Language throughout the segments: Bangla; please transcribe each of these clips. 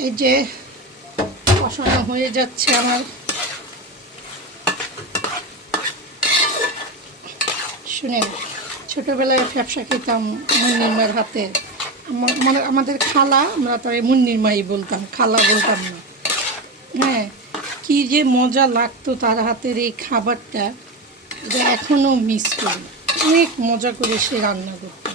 এই যে কষানো হয়ে যাচ্ছে আমার। শুনেন, ছোটোবেলায় ফ্যাপসা খেতাম মুন্নির মার হাতে। মানে আমাদের খালা, আমরা তাই মুন্নির মাই বলতাম, খালা বলতাম না। হ্যাঁ, কি যে মজা লাগতো তার হাতের এই খাবারটা, এটা এখনও মিস করি। অনেক মজা করে সে রান্না করতো।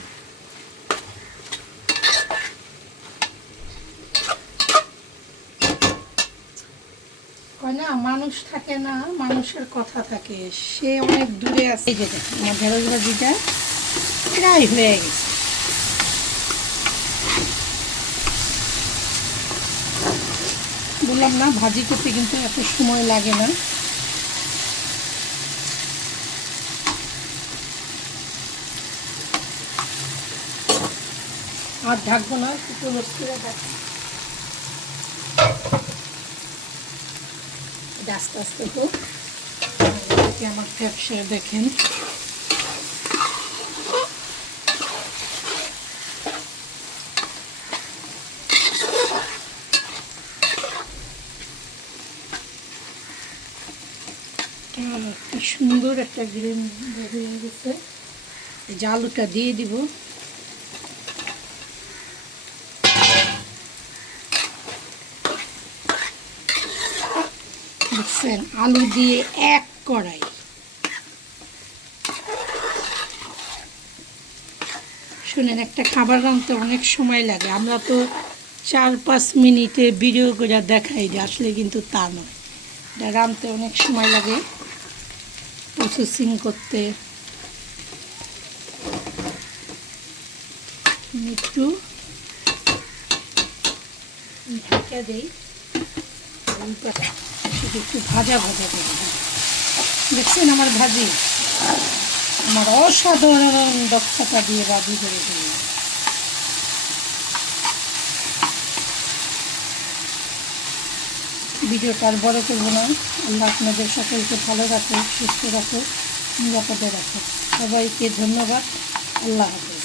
কয় না, মানুষ থাকে না, মানুষের কথা থাকে। সে অনেক দূরে আছে। এই যে আমার ঢেঁড়স ভাজিটা প্রায় হয়ে গেছে। বললাম না, ভাজি করতে কিন্তু এত সময় লাগে না। আর ঢাকবো না, একটু রোস্ট করে ঢাকবো। আস্তে আস্তে হোক। আমার ফ্যাপসা দেখেন, কি সুন্দর একটা গ্রেন হয়ে গেছে। এই যে আলুটা দিয়ে দিব। দেখছেন, আলু দিয়ে এক কড়াই। শুনেন, একটা খাবার রাঁধতে অনেক সময় লাগে। আমরা তো 4-5 মিনিটে ভিডিও করে দেখাই যে, আসলে কিন্তু তা নয়। এটা রাঁধতে অনেক সময় লাগে, প্রসেসিং করতে। একটু ঢেকে দেই, একটু ভাজা ভাজা করে। দেখছেন আমার ভাজি, আমার অসাধারণ দক্ষতা দিয়ে ভাজি করে দিই। ভিডিওটা আর বড় করবো না। আল্লাহ আপনাদের সকলকে ভালো রাখো, সুস্থ রাখো, নিরাপদে রাখো। সবাইকে ধন্যবাদ। আল্লাহ হাফেজ।